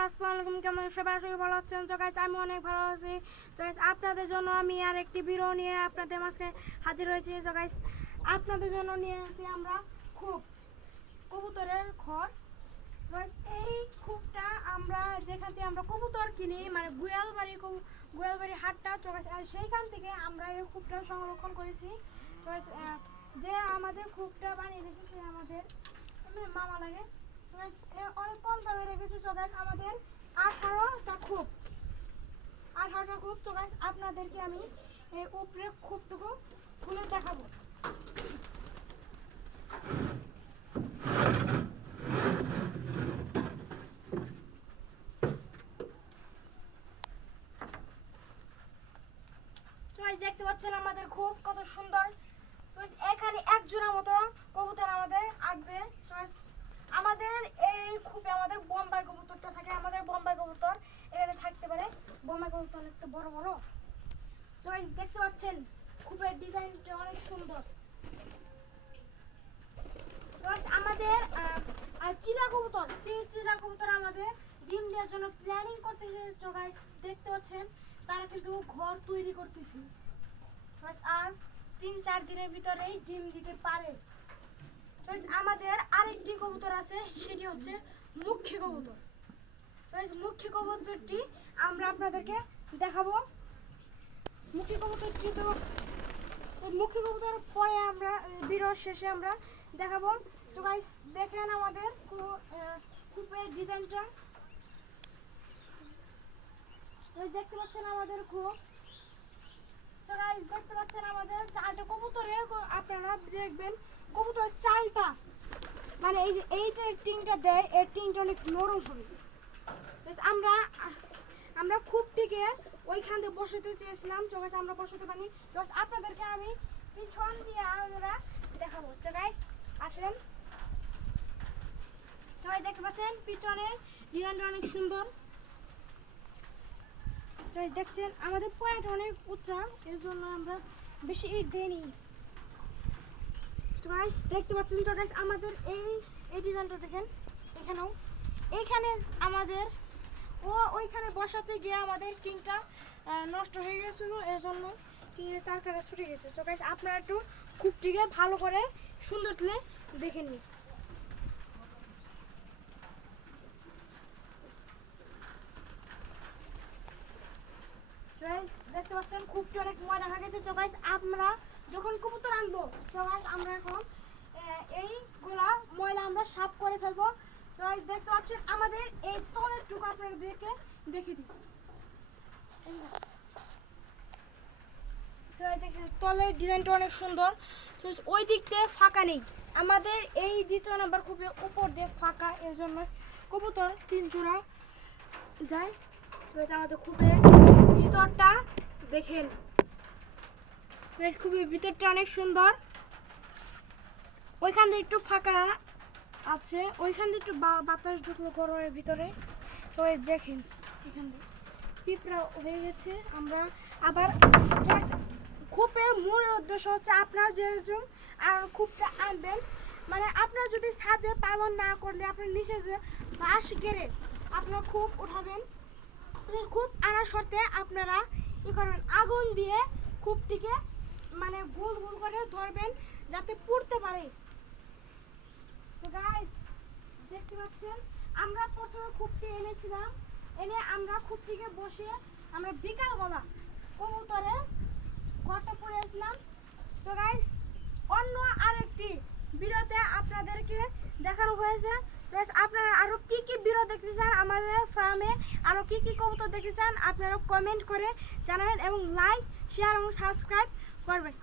আসসালামু আলাইকুম, কেমন সবাই? আসলে ভালো আছেন তো গাইস? আমি অনেক ভালো আছি তো গাইস। আপনাদের জন্য আমি আর একটি ভিডিও নিয়ে আপনাদের মাঝে হাজির হয়েছি তো গাইস। আপনাদের জন্য নিয়ে আসি আমরা খুব কবুতরের ঘর গাইস। এই খুবটা আমরা যেখান থেকে আমরা কবুতর কিনি, মানে গোয়ালবাড়ি হাটটা তো গাইস, সেইখান থেকে আমরা এই খুবটা সংরক্ষণ করেছি তো গাইস। যে আমাদের খুবটা বানিয়ে দিয়েছে সে আমাদের মামা লাগে তো গাইস। অনেক কম দামে রেখেছি তো গাইস। আমাদের 18টা খুব তো গাইস। আপনাদেরকে আমি এই উপরে খুবটুকু খুলে দেখাবো। দেখতে পাচ্ছেন আমাদের খুব কত সুন্দর। এখানে এক জোড়া মতো কবুতর আমাদের আসবে। আমাদের এই খুবই আমাদের বোম্বাই কবুতরটা থাকে। আমাদের বোম্বাই কবুতর এখানে থাকতে পারে। বোম্বাই কবুতর অনেক বড় বড় তো দেখতে পাচ্ছেন খুবের ডিজাইনটা অনেক সুন্দর। আমাদের চিলা কবুতর আমাদের ডিম দেওয়ার জন্য প্ল্যানিং করতেছে তো গাইস। দেখতে পাচ্ছেন তারা কিন্তু ঘর তৈরি করতেছে আর 3-4 দিনের ভিতরেই ডিম দিতে পারে। আমাদের আরেকটি কবুতর আছে, সেটি হচ্ছে মুখ্য কবুতর। মুখ্য কবুতরটি আমরা আপনাদেরকে দেখাবো। মুখ্য কবুতর পরে আমরা ভিডিওর শেষে আমরা দেখাবো তো গাইস। দেখেন আমাদের খুবের ডিজাইনটা দেখতে পাচ্ছেন আমাদের খুব তো গাইস। দেখতে পাচ্ছেন আমাদের চালটা কবুতরে আপনারা দেখবেন কবুতর চালটা, মানে এই যে টিনটা দেয় এই টিনটা অনেক নরম হবে। আমরা খুবটিকে ওইখান দিয়ে বসাতে চেয়েছিলাম তো গাইস, আমরা বসাতে পারি তো গাইস। আপনাদেরকে আমি পিছন দিয়ে আমরা দেখাবো তো গাইস। আসেন তো গাইস, দেখতে পাচ্ছেন পিছনে ডিজাইনটা অনেক সুন্দর। দেখছেন আমাদের পয়েন্ট অনেক উঁচা, এর জন্য আমরা বেশি ইট দিইনি তো গাইস। দেখতে পাচ্ছেন তো গাইস আমাদের এই ডিজাইনটা দেখেন। এইখানে আমাদের ওইখানে বসাতে গিয়ে আমাদের টিনটা নষ্ট হয়ে গেছিল, এর জন্য টিনের তারকাটা ছুটে গেছে তো গাইস। আপনারা একটু খুবটিকে ভালো করে সুন্দর তুলে দেখে নিন। দেখতে পাচ্ছেন খুবটি অনেক ময়লা হয়ে গেছে তো গাইস। আমরা যখন কবুতর আনবো তো গাইস আমরা এখন এইগুলা ময়লা আমরা সাফ করে ফেলবো তো গাইস। দেখতে পাচ্ছেন আমাদের এই তলের টুকু আপনাদেরকে দেখে দিই। তলের ডিজাইনটা অনেক সুন্দর তো ওই দিক দিয়ে ফাঁকা নেই। আমাদের এই 2 নাম্বার খুবই উপর দিয়ে ফাঁকা, এর জন্য কবুতর 3 জোড়া যায় তো আমাদের খুবই ভিতরটা দেখেন। খুবই ভিতরটা অনেক সুন্দর। ওইখান দিয়ে একটু ফাঁকা আছে, ওইখান দিয়ে একটু বাতাস ঢুকলো ঘরের ভিতরে তো দেখেন এখান দিয়ে পিঁপড়া হয়ে গেছে। আমরা আবার খুবই মূল উদ্দেশ্য হচ্ছে আপনারা যেরকম আর খুবটা আনবেন, মানে আপনারা যদি ছাদে পালন না করলে আপনার নিচে যে বাঁশ গেড়ে আপনারা খুব উঠাবেন। খুব আনার শর্তে আপনারা করবেন আগুন দিয়ে খুবটিকে মানে গোল গোল করে ধরবেন যাতে পুড়তে পারে তো গাইস। দেখতে পাচ্ছেন আমরা প্রথমে খুবটি এনেছিলাম, এনে আমরা খুবটিকে বসিয়ে আমরা বিকালবেলা কবুতরে ঘরটা পড়েছিলাম তো গাইস। অন্য আরেকটি ভিডিওতে আপনাদেরকে দেখানো হয়েছে তো গাইস। আপনারা আরো কি ভিডিও দেখতে চান, আমাদের ফার্মে আরো কি কবুতর দেখতে চান, আপনারা কমেন্ট করে জানাবেন এবং লাইক, শেয়ার এবং সাবস্ক্রাইব করবেন।